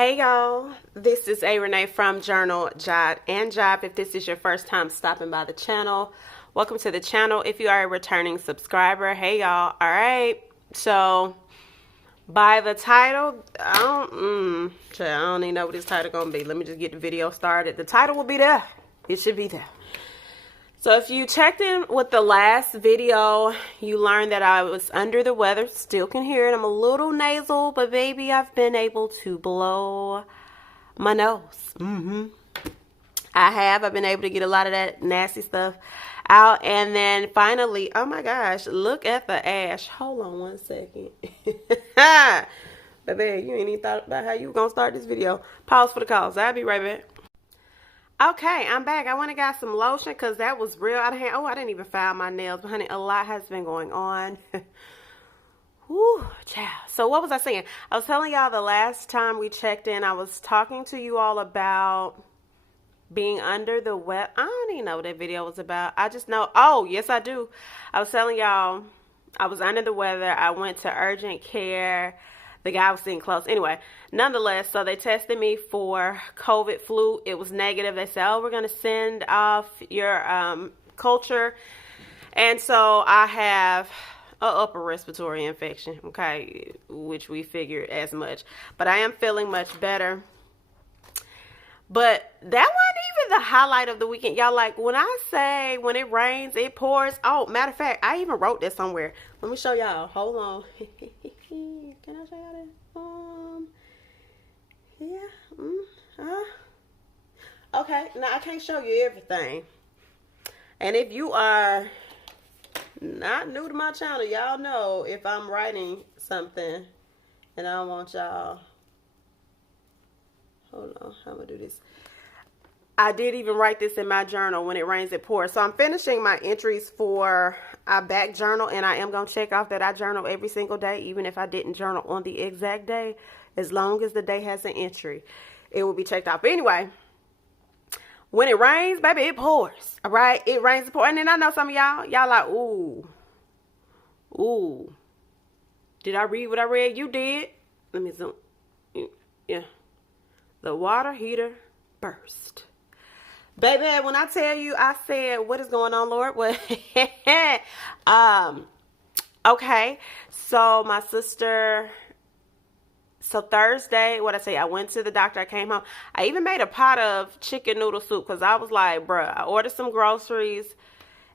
Hey y'all, this is A. Renee from Journal, Jot, and Job. If this is your first time stopping by the channel, welcome to the channel. If you are a returning subscriber, hey y'all. All right, so by the title, I don't even know what this title gonna be. Let me just get the video started. The title will be there. It should be there. So if you checked in with the last video, you learned that I was under the weather. Still can hear it. I'm a little nasal, but baby, I've been able to blow my nose. I've been able to get a lot of that nasty stuff out. And then finally, oh my gosh, look at the ash. Hold on one second. Baby, you ain't even thought about how you were going to start this video. Pause for the cause. I'll be right back. Okay, I'm back. I went and got some lotion because that was real out of hand. Oh, I didn't even file my nails. But honey, a lot has been going on. Whew, child. So what was I saying? I was telling y'all the last time we checked in, I was talking to you all about being under the weather. I don't even know what that video was about. I just know. Oh, yes, I do. I was telling y'all I was under the weather. I went to urgent care. The guy was sitting close. Anyway, nonetheless, so they tested me for COVID flu. It was negative. They said, oh, we're going to send off your culture. And so I have an upper respiratory infection, okay, which we figured as much. But I am feeling much better. But that wasn't even the highlight of the weekend. Y'all, like, when I say when it rains, it pours. Oh, matter of fact, I even wrote this somewhere. Let me show y'all. Hold on. Can I show y'all that? Yeah. Okay, now I can't show you everything. And if you are not new to my channel, y'all know if I'm writing something and I don't want y'all. Hold on, how am I gonna do this? I did even write this in my journal, when it rains, it pours. So I'm finishing my entries for our back journal, and I am going to check off that I journal every single day, even if I didn't journal on the exact day. As long as the day has an entry, it will be checked off. But anyway, when it rains, baby, it pours. All right? It rains, it pours. And then I know some of y'all like, ooh. Did I read what I read? You did. Let me zoom. Yeah. The water heater burst. Baby, when I tell you, I said, what is going on, Lord? What? Okay. So my sister, Thursday, I went to the doctor. I came home. I even made a pot of chicken noodle soup because I was like, bruh, I ordered some groceries.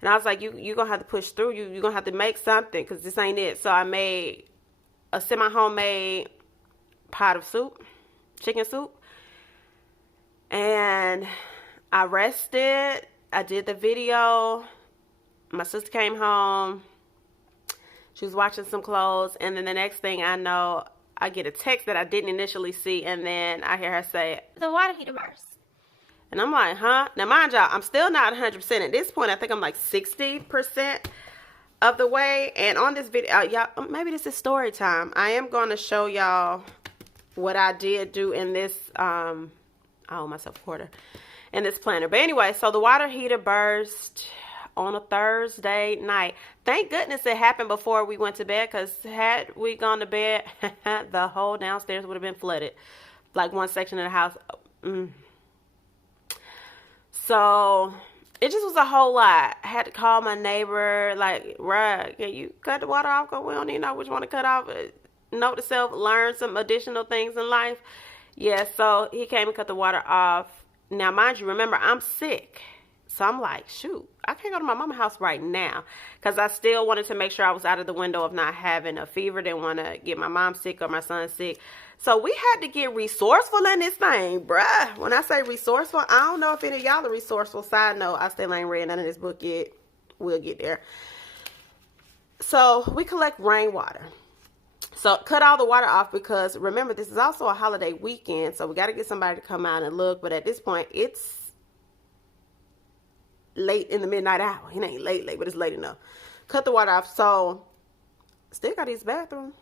And I was like, you're going to have to push through. You're going to have to make something because this ain't it. So I made a semi-homemade pot of soup, chicken soup. And I rested. I did the video. My sister came home. She was watching some clothes. And then the next thing I know, I get a text that I didn't initially see. And then I hear her say, the water heater burst. And I'm like, huh? Now, mind y'all, I'm still not 100%. At this point, I think I'm like 60% of the way. And on this video, y'all, maybe this is story time. I am going to show y'all what I did do in this, I owe myself a quarter, in this planner. But anyway, so the water heater burst on a Thursday night. Thank goodness it happened before we went to bed, because had we gone to bed, the whole downstairs would have been flooded. Like one section of the house. So it just was a whole lot. I had to call my neighbor, like, right, can you cut the water off? Because we don't even know which one to cut off. Note to self, learn some additional things in life. Yeah, so he came and cut the water off. Now, mind you, remember, I'm sick. So I'm like, shoot, I can't go to my mama's house right now, because I still wanted to make sure I was out of the window of not having a fever. Didn't want to get my mom sick or my son sick. So we had to get resourceful in this thing, bruh. When I say resourceful, I don't know if any of y'all are resourceful. Side note, I still ain't read none of this book yet. We'll get there. So we collect rainwater. So cut all the water off, because remember, this is also a holiday weekend. So we got to get somebody to come out and look. But at this point, it's late in the midnight hour. It ain't late, but it's late enough. Cut the water off. So still got these bathroom.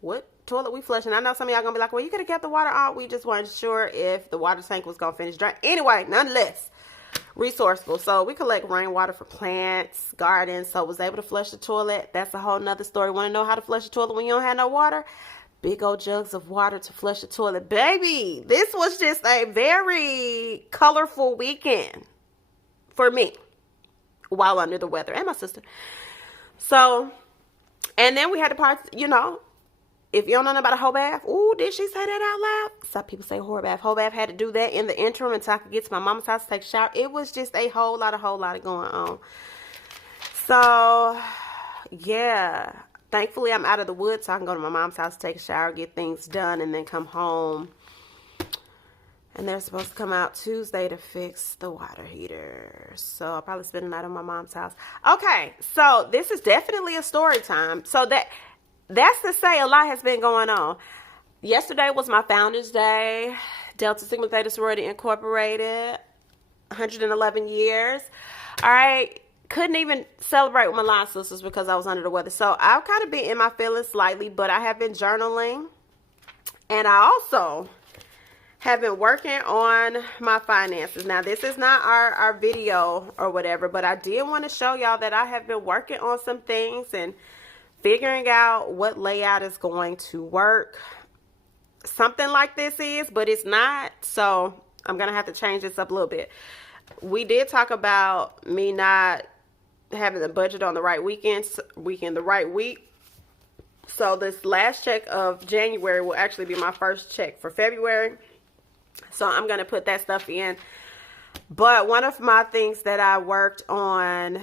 What toilet we flushing? I know some of y'all gonna be like, well, you could have kept the water out. We just weren't sure if the water tank was gonna finish dry. Anyway, nonetheless, resourceful. So we collect rainwater for plants, gardens. So was able to flush the toilet. That's a whole nother story. Want to know how to flush the toilet when you don't have no water? big old jugs of water to flush the toilet. Baby, this was just a very colorful weekend for me while under the weather, and my sister. So, and then we had the parts, you know, if you don't know about a whole bath, ooh, did she say that out loud? Some people say whole bath. Whole bath had to do that in the interim until I could get to my mama's house to take a shower. It was just a whole lot of going on. So, yeah. Thankfully, I'm out of the woods, so I can go to my mom's house to take a shower, get things done, and then come home. And they're supposed to come out Tuesday to fix the water heater. So I'll probably spend the night at my mom's house. Okay, so this is definitely a story time. So that's to say a lot has been going on. Yesterday was my Founders Day. Delta Sigma Theta Sorority Incorporated. 111 years. All right. Couldn't even celebrate with my line sisters because I was under the weather. So I've kind of been in my feelings slightly, but I have been journaling. And I also have been working on my finances. Now, this is not our video or whatever, but I did want to show y'all that I have been working on some things and figuring out what layout is going to work. Something like this is, but it's not. So I'm going to have to change this up a little bit. We did talk about me not having the budget on the right the right week. So this last check of January will actually be my first check for February. So I'm going to put that stuff in. But one of my things that I worked on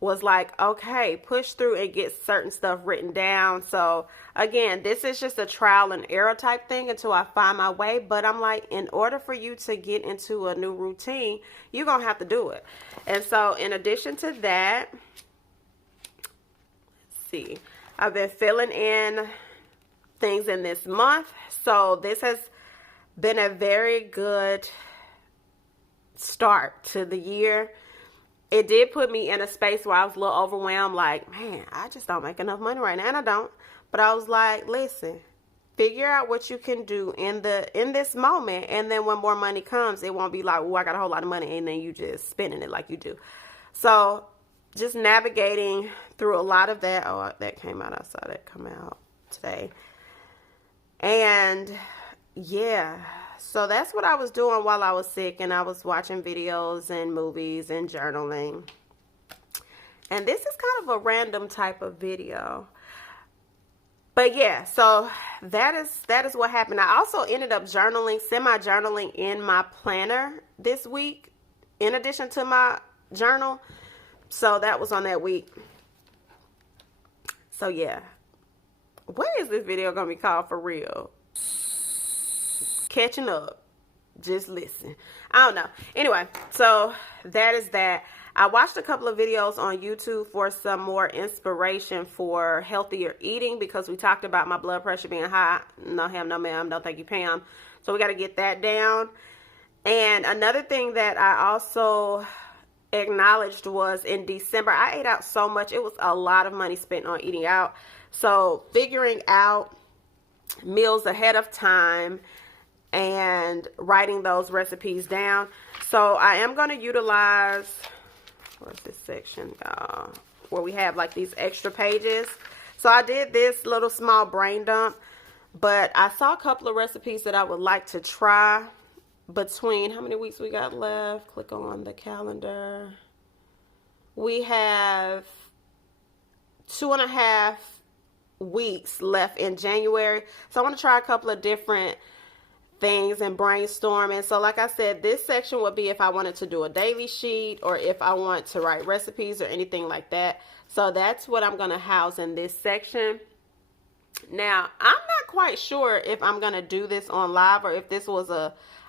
was like, okay, push through and get certain stuff written down. So again, this is just a trial and error type thing until I find my way. But I'm like, in order for you to get into a new routine, you're going to have to do it. And so in addition to that, let's see, I've been filling in things in this month. So this has been a very good start to the year. It did put me in a space where I was a little overwhelmed, like, man, I just don't make enough money right now, and I don't. But I was like, listen, figure out what you can do in this moment, and then when more money comes, it won't be like, oh, I got a whole lot of money, and then you just spending it like you do. So just navigating through a lot of that. Oh, that came out. I saw that come out today. And yeah, so that's what I was doing while I was sick, and I was watching videos and movies and journaling. And this is kind of a random type of video. But yeah, so that is what happened. I also ended up journaling, semi-journaling in my planner this week, in addition to my journal. So that was on that week. So yeah. What is this video going to be called for real? Catching up. Just listen. I don't know. Anyway, so that is that. I watched a couple of videos on YouTube for some more inspiration for healthier eating because we talked about my blood pressure being high. No, ham, no, ma'am. Don't thank you, Pam. So we got to get that down. And another thing that I also acknowledged was in December, I ate out so much. It was a lot of money spent on eating out. So figuring out meals ahead of time and writing those recipes down. So I am going to utilize, where's this section, where we have like these extra pages. So I did this little small brain dump, but I saw a couple of recipes that I would like to try between, how many weeks we got left? Click on the calendar. We have 2.5 weeks left in January. So I want to try a couple of different things and brainstorming. So like I said, this section would be if I wanted to do a daily sheet or if I want to write recipes or anything like that. So that's what I'm going to house in this section. Now, I'm not quite sure if I'm going to do this on live or if this was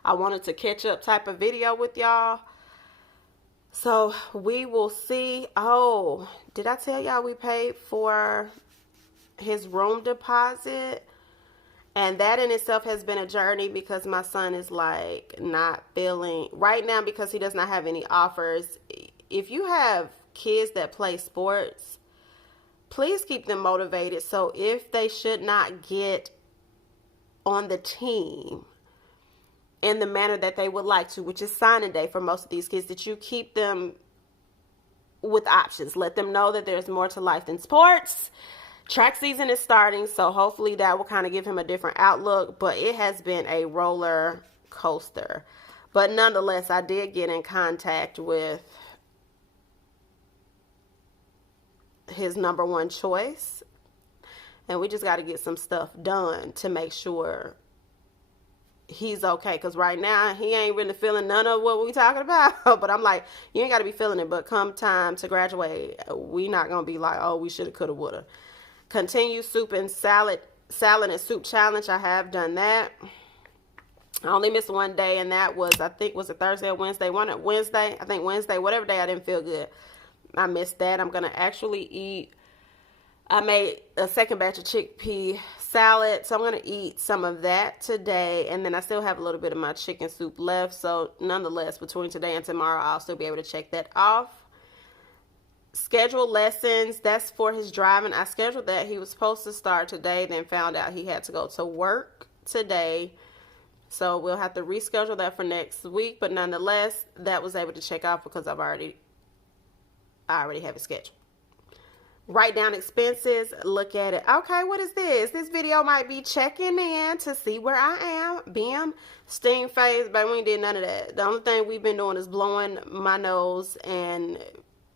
I wanted to catch up type of video with y'all. So we will see. Oh, did I tell y'all we paid for his room deposit? And that in itself has been a journey because my son is like not feeling right now because he does not have any offers. If you have kids that play sports, please keep them motivated. So if they should not get on the team in the manner that they would like to, which is signing day for most of these kids, that you keep them with options. Let them know that there's more to life than sports. Track season is starting, so hopefully that will kind of give him a different outlook, but it has been a roller coaster. But nonetheless, I did get in contact with his number one choice, and we just got to get some stuff done to make sure he's okay, because right now he ain't really feeling none of what we talking about. But I'm like, you ain't got to be feeling it, but come time to graduate, we not gonna be like, oh, we shoulda, coulda, woulda. Continue soup and salad and soup challenge. I have done that. I only missed one day, and that was, I think, was it Thursday or Wednesday? Wednesday, I think Wednesday, whatever day I didn't feel good, I missed that. I'm gonna actually eat, I made a second batch of chickpea salad, so I'm going to eat some of that today, and then I still have a little bit of my chicken soup left, so nonetheless, between today and tomorrow, I'll still be able to check that off. Scheduled lessons, that's for his driving. I scheduled that. He was supposed to start today, then found out he had to go to work today, so we'll have to reschedule that for next week, but nonetheless, that was able to check off because I already have it scheduled. Write down expenses, look at it. Okay, what is this? This video might be checking in to see where I am. Bam, steam phase, but we ain't did none of that. The only thing we've been doing is blowing my nose and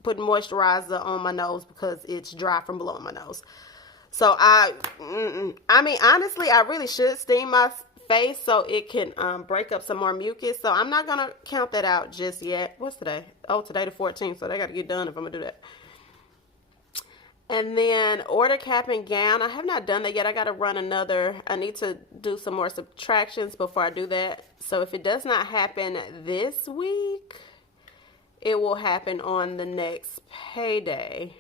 putting moisturizer on my nose because it's dry from blowing my nose. So I mean, honestly, I really should steam my face so it can break up some more mucus. So I'm not going to count that out just yet. What's today? Oh, today the 14th, so they got to get done if I'm going to do that. And then order cap and gown. I have not done that yet. I got to run another. I need to do some more subtractions before I do that. So if it does not happen this week, it will happen on the next payday.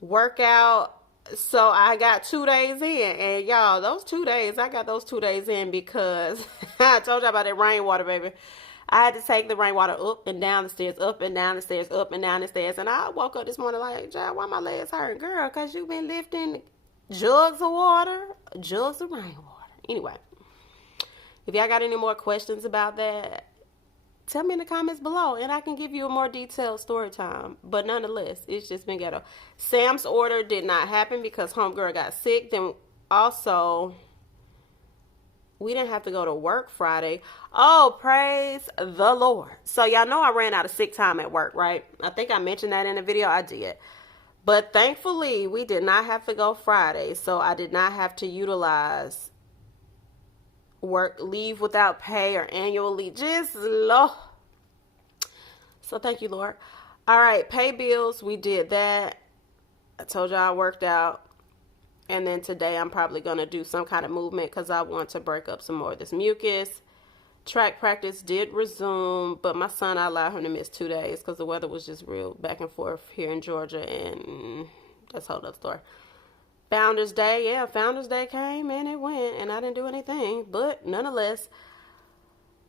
Workout. So I got 2 days in. And y'all, those 2 days, I got those 2 days in because I told y'all about that rainwater, baby. I had to take the rainwater up and down the stairs, up and down the stairs, up and down the stairs. And I woke up this morning like, John, why my legs hurting? Girl, because you've been lifting jugs of water, jugs of rainwater. Anyway, if y'all got any more questions about that, tell me in the comments below, and I can give you a more detailed story time. But nonetheless, it's just been ghetto. Sam's order did not happen because homegirl got sick. Then also, we didn't have to go to work Friday. Oh, praise the Lord. So y'all know I ran out of sick time at work, right? I think I mentioned that in the video. I did. But thankfully, we did not have to go Friday. So I did not have to utilize work leave without pay or annual leave. Just Lord. So thank you, Lord. All right, pay bills. We did that. I told y'all I worked out. And then today I'm probably going to do some kind of movement because I want to break up some more of this mucus. Track practice did resume, but my son, I allowed him to miss 2 days because the weather was just real back and forth here in Georgia, and that's a whole other story. Founders Day, yeah, Founders Day came and it went, and I didn't do anything, but nonetheless,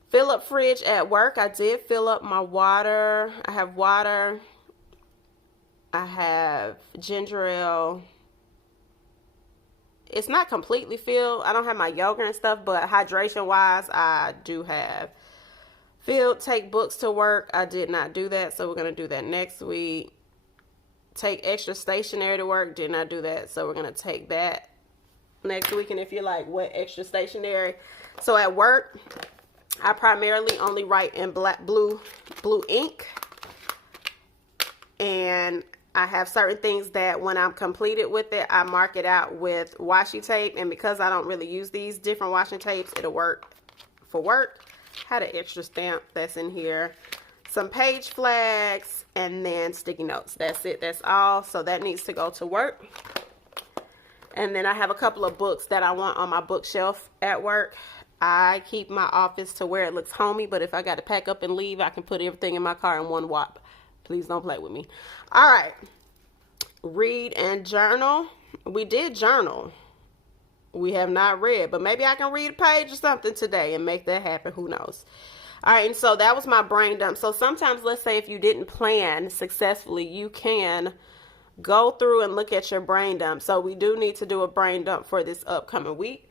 fill up fridge at work. I did fill up my water. I have water. I have ginger ale. It's not completely filled. I don't have my yogurt and stuff, but hydration wise, I do have filled. Take books to work. I did not do that, so we're going to do that next week. Take extra stationery to work. Did not do that, so we're going to take that next week. And if you're like, what extra stationery? So at work, I primarily only write in blue ink. And I have certain things that when I'm completed with it, I mark it out with washi tape. And because I don't really use these different washing tapes, it'll work for work. Had an extra stamp that's in here. Some page flags and then sticky notes. That's it. That's all. So that needs to go to work. And then I have a couple of books that I want on my bookshelf at work. I keep my office to where it looks homey, but if I got to pack up and leave, I can put everything in my car in one whop. Please don't play with me. All right. Read and journal. We did journal. We have not read, but maybe I can read a page or something today and make that happen. Who knows? All right. And so that was my brain dump. So sometimes, let's say if you didn't plan successfully, you can go through and look at your brain dump. So we do need to do a brain dump for this upcoming week.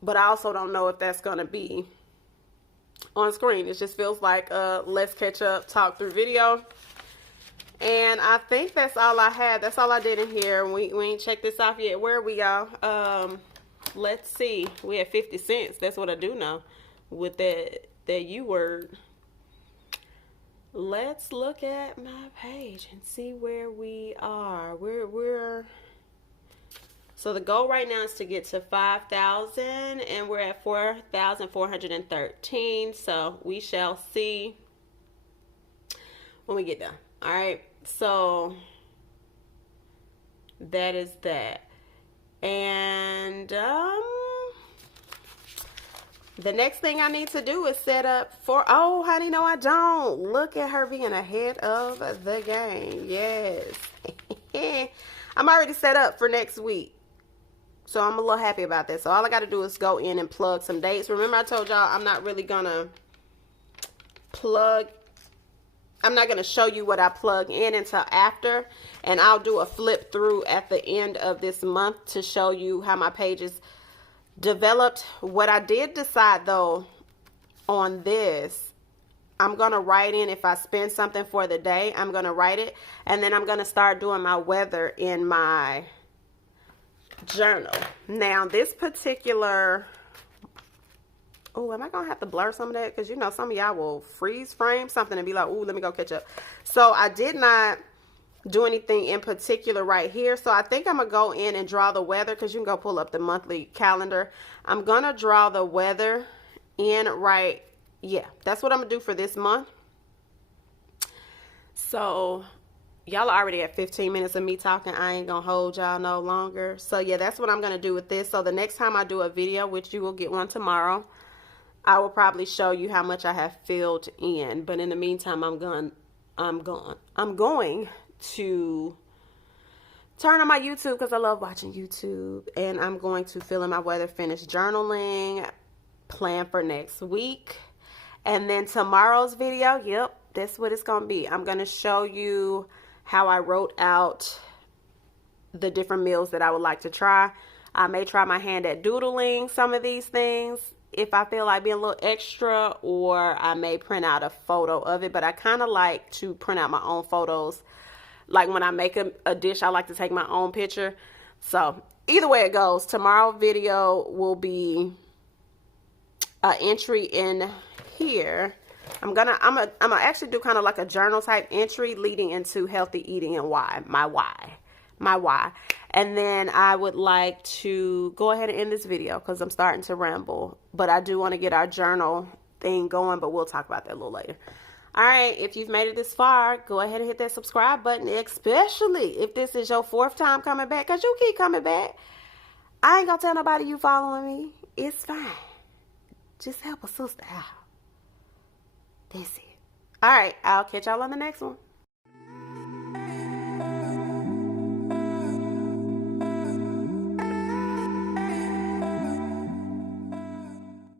But I also don't know if that's going to be on screen. It just feels like let's catch up, talk through video. And I think that's all I had. That's all I did in here. We ain't checked this off yet. Where are we, y'all? Let's see. We had 50 cents. That's what I do know with that U word. Let's look at my page and see where we are. So the goal right now is to get to 5,000, and we're at 4,413. So we shall see when we get done. All right. So that is that. And the next thing I need to do is set up for, oh, honey, no, I don't. Look at her being ahead of the game. Yes. I'm already set up for next week. So I'm a little happy about that. So all I got to do is go in and plug some dates. Remember I told y'all I'm not really going to I'm not going to show you what I plug in until after. And I'll do a flip through at the end of this month to show you how my pages developed. What I did decide though on this, I'm going to write in, if I spend something for the day, I'm going to write it. And then I'm going to start doing my weather in my journal. Now this particular, oh, am I gonna have to blur some of that? Because you know some of y'all will freeze frame something and be like, oh, let me go catch up. So I did not do anything in particular right here. So I think I'm gonna go in and draw the weather, because you can go pull up the monthly calendar. I'm gonna draw the weather in right, yeah, that's what I'm gonna do for this month. So y'all are already at 15 minutes of me talking. I ain't gonna hold y'all no longer. So yeah, that's what I'm gonna do with this. So the next time I do a video, which you will get one tomorrow, I will probably show you how much I have filled in. But in the meantime, I'm going to turn on my YouTube, because I love watching YouTube, and I'm going to fill in my weather, finish journaling, plan for next week. And then tomorrow's video, yep, that's what it's gonna be. I'm gonna show you how I wrote out the different meals that I would like to try. I may try my hand at doodling some of these things if I feel like being a little extra, or I may print out a photo of it. But I kind of like to print out my own photos. Like when I make a dish, I like to take my own picture. So either way it goes, tomorrow's video will be an entry in here. I'm gonna actually do kind of like a journal type entry leading into healthy eating and why, my why. And then I would like to go ahead and end this video because I'm starting to ramble, but I do want to get our journal thing going, but we'll talk about that a little later. All right, if you've made it this far, go ahead and hit that subscribe button, especially if this is your 4th time coming back, because you keep coming back. I ain't gonna tell nobody you following me. It's fine. Just help a sister out. That's it. All right, I'll catch y'all on the next one.